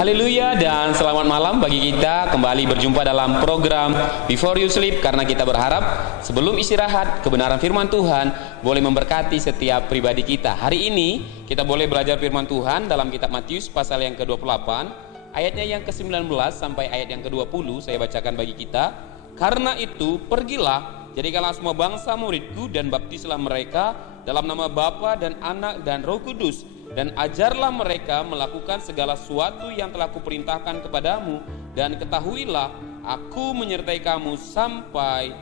Haleluya dan selamat malam bagi kita kembali berjumpa dalam program Before You Sleep, karena kita berharap sebelum istirahat kebenaran firman Tuhan boleh memberkati setiap pribadi kita. Hari ini kita boleh belajar firman Tuhan dalam kitab Matius pasal yang ke-28 ayatnya yang ke-19 sampai ayat yang ke-20. Saya bacakan bagi kita. Karena itu pergilah, jadikanlah semua bangsa muridku dan baptislah mereka dalam nama Bapa dan Anak dan Roh Kudus, dan ajarlah mereka melakukan segala sesuatu yang telah kuperintahkan kepadamu, dan ketahuilah aku menyertai kamu sampai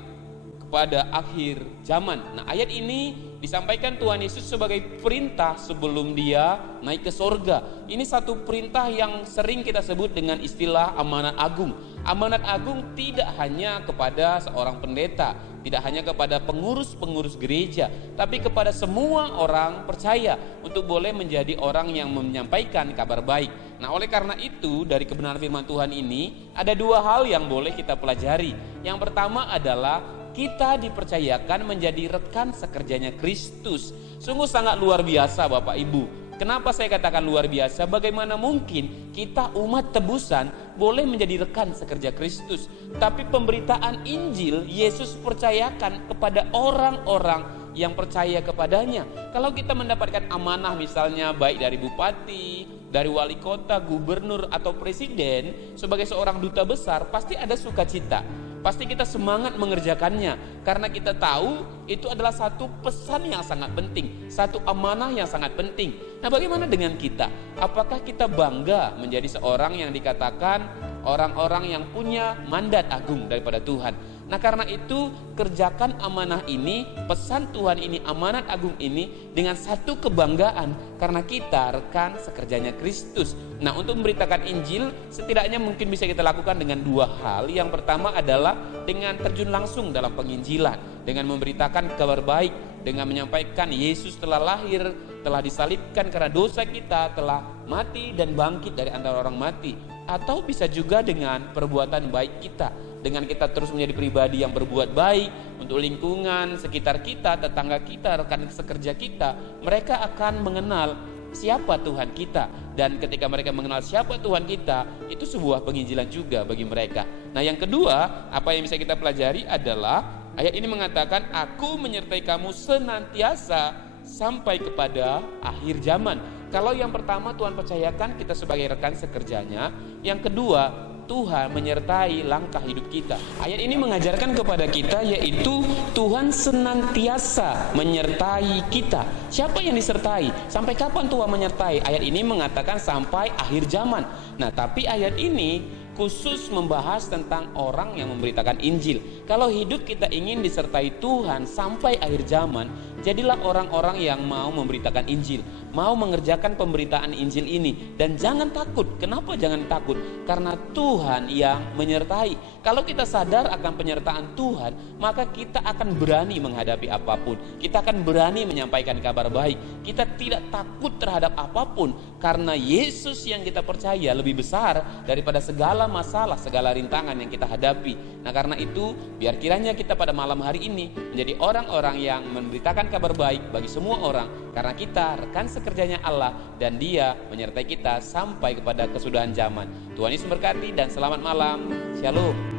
kepada akhir zaman. Nah, ayat ini disampaikan Tuhan Yesus sebagai perintah sebelum dia naik ke sorga. Ini satu perintah yang sering kita sebut dengan istilah amanat agung. Amanat agung tidak hanya kepada seorang pendeta, tidak hanya kepada pengurus-pengurus gereja, tapi kepada semua orang percaya untuk boleh menjadi orang yang menyampaikan kabar baik. Nah, oleh karena itu dari kebenaran firman Tuhan ini ada dua hal yang boleh kita pelajari. Yang pertama adalah kita dipercayakan menjadi rekan sekerjanya Kristus. Sungguh sangat luar biasa Bapak Ibu. Kenapa saya katakan luar biasa? Bagaimana mungkin kita umat tebusan boleh menjadi rekan sekerja Kristus, tapi pemberitaan Injil Yesus percayakan kepada orang-orang yang percaya kepadanya. Kalau kita mendapatkan amanah misalnya baik dari bupati, dari wali kota, gubernur atau presiden, sebagai seorang duta besar, pasti ada sukacita. Pasti kita semangat mengerjakannya, karena kita tahu itu adalah satu pesan yang sangat penting, satu amanah yang sangat penting. Nah, bagaimana dengan kita? Apakah kita bangga menjadi seorang yang dikatakan orang-orang yang punya mandat agung daripada Tuhan? Nah, karena itu kerjakan amanah ini, pesan Tuhan ini, amanat agung ini dengan satu kebanggaan, karena kita rekan sekerjanya Kristus. Nah, untuk memberitakan Injil setidaknya mungkin bisa kita lakukan dengan dua hal. Yang pertama adalah dengan terjun langsung dalam penginjilan, dengan memberitakan kabar baik, dengan menyampaikan Yesus telah lahir, telah disalibkan karena dosa kita, telah mati dan bangkit dari antara orang mati. Atau bisa juga dengan perbuatan baik kita, dengan kita terus menjadi pribadi yang berbuat baik untuk lingkungan sekitar kita, tetangga kita, rekan sekerja kita. Mereka akan mengenal siapa Tuhan kita, dan ketika mereka mengenal siapa Tuhan kita, itu sebuah penginjilan juga bagi mereka. Nah, yang kedua, apa yang bisa kita pelajari adalah ayat ini mengatakan, aku menyertai kamu senantiasa sampai kepada akhir zaman. Kalau yang pertama Tuhan percayakan kita sebagai rekan sekerjanya, yang kedua Tuhan menyertai langkah hidup kita. Ayat ini mengajarkan kepada kita yaitu Tuhan senantiasa menyertai kita. Siapa yang disertai? Sampai kapan Tuhan menyertai? Ayat ini mengatakan sampai akhir zaman. Nah, tapi ayat ini khusus membahas tentang orang yang memberitakan Injil. Kalau hidup kita ingin disertai Tuhan sampai akhir zaman, jadilah orang-orang yang mau memberitakan Injil, mau mengerjakan pemberitaan Injil ini. Dan jangan takut. Kenapa jangan takut? Karena Tuhan yang menyertai. Kalau kita sadar akan penyertaan Tuhan, maka kita akan berani menghadapi apapun. Kita akan berani menyampaikan kabar baik. Kita tidak takut terhadap apapun, karena Yesus yang kita percaya lebih besar daripada segala masalah, segala rintangan yang kita hadapi. Nah, karena itu biar kiranya kita pada malam hari ini menjadi orang-orang yang memberitakan kabar baik bagi semua orang, karena kita rekan sekerjanya Allah dan Dia menyertai kita sampai kepada kesudahan zaman. Tuhan Yesus memberkati dan selamat malam. Shalom.